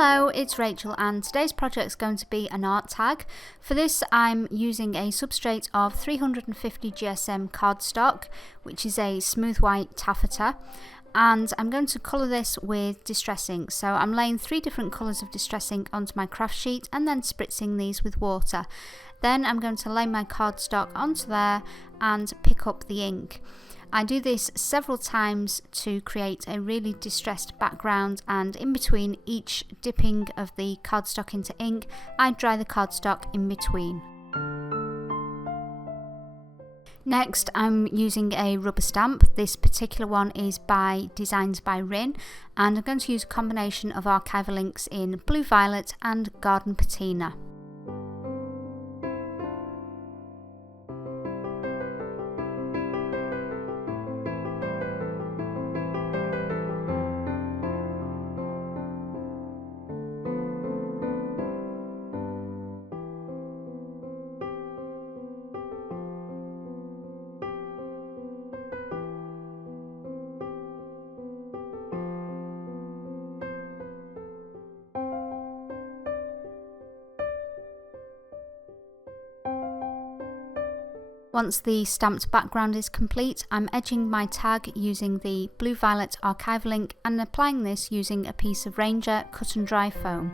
Hello, it's Rachel and today's project is going to be an art tag. For this I'm using a substrate of 350 GSM cardstock, which is a smooth white taffeta, and I'm going to colour this with Didtress Inks. So I'm laying 3 different colours of Didtress ink onto my craft sheet and then spritzing these with water. Then I'm going to lay my cardstock onto there and pick up the ink. I do this several times to create a really distressed background, and in between each dipping of the cardstock into ink, I dry the cardstock in between. Next, I'm using a rubber stamp. This particular one is by Designs by Ryn, and I'm going to use a combination of archival inks in Blue Violet and Garden Patina. Once the stamped background is complete, I'm edging my tag using the Blue Violet archival ink and applying this using a piece of Ranger cut and dry foam.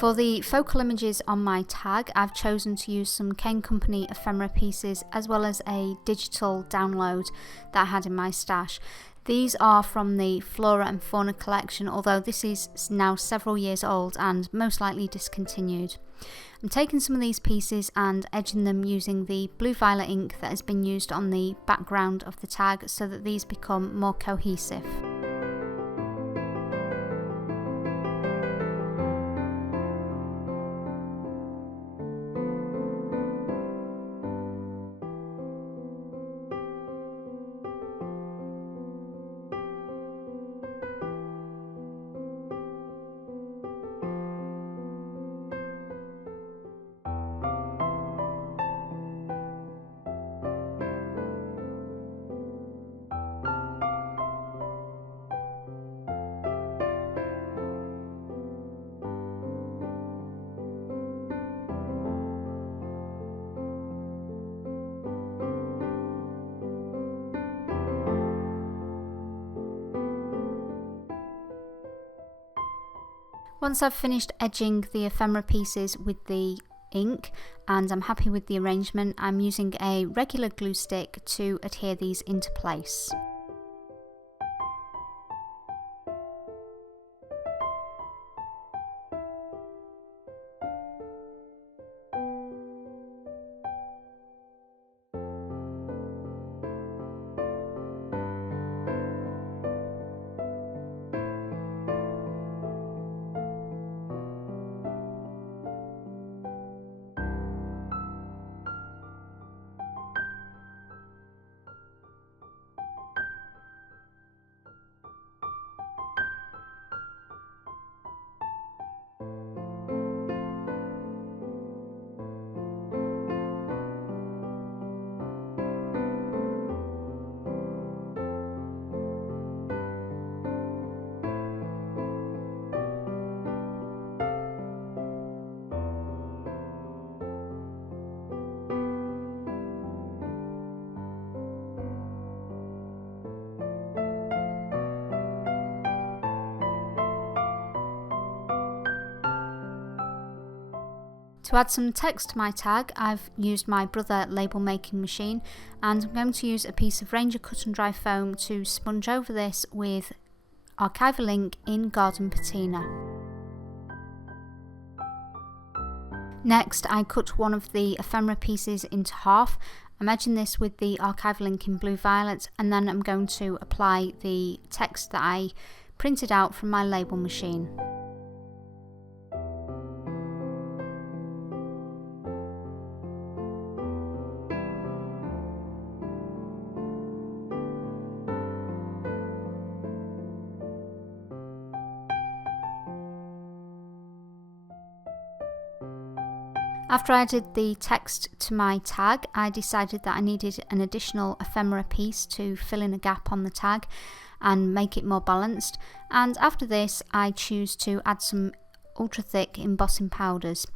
For the focal images on my tag, I've chosen to use some Company Ephemera pieces as well as a digital download that I had in my stash. These are from the Flora and Fauna collection, although this is now several years old and most likely discontinued. I'm taking some of these pieces and edging them using the Blue Violet ink that has been used on the background of the tag so that these become more cohesive. Once I've finished edging the ephemera pieces with the ink and I'm happy with the arrangement, I'm using a regular glue stick to adhere these into place. To add some text to my tag, I've used my Brother label making machine, and I'm going to use a piece of Ranger cut and dry foam to sponge over this with archival ink in Garden Patina. Next, I cut one of the ephemera pieces into half. I'm edging this with the archival ink in Blue Violet, and then I'm going to apply the text that I printed out from my label machine. After I did the text to my tag, I decided that I needed an additional ephemera piece to fill in a gap on the tag and make it more balanced, and after this I choose to add some ultra thick embossing powders.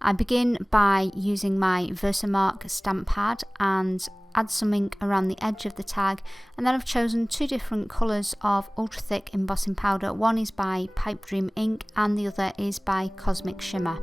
I begin by using my Versamark stamp pad and add some ink around the edge of the tag, and then I've chosen two different colours of ultra thick embossing powder. One is by Pipe Dream Ink and the other is by Cosmic Shimmer.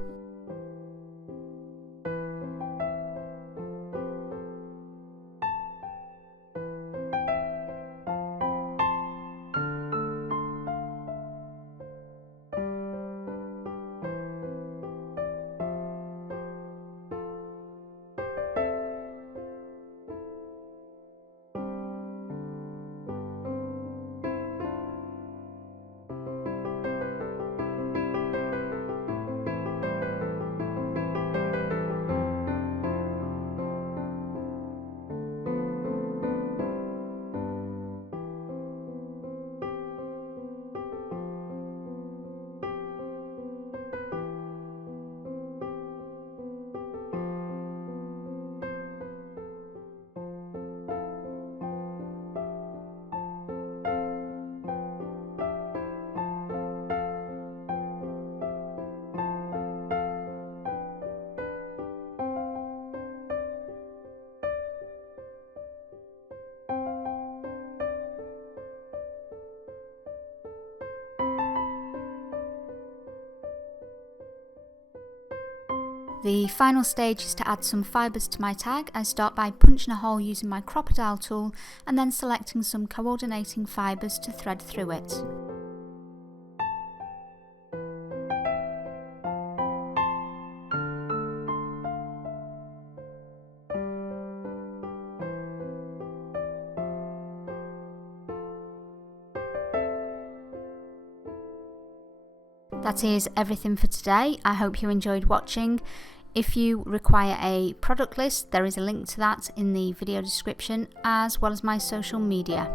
The final stage is to add some fibres to my tag. I start by punching a hole using my crocodile tool and then selecting some coordinating fibres to thread through it. That is everything for today. I hope you enjoyed watching. If you require a product list, there is a link to that in the video description, as well as my social media.